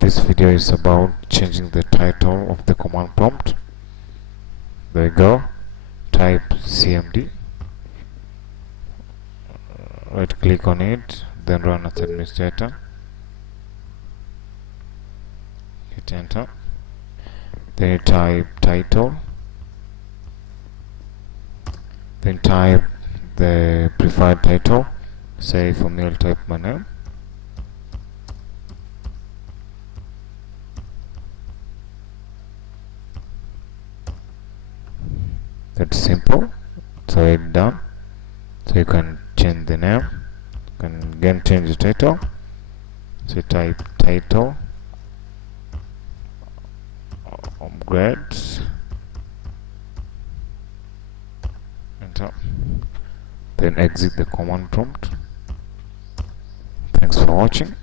This video is about changing the title of the command prompt. There you go. Type CMD. Right click on it, then run as administrator. Hit enter. Then you type title. Then type the preferred title. Say for me, I'll type my name. That's simple. So it's done. So you can change the name. You can again change the title. So type title grades. Enter. Then exit the command prompt. Thanks for watching.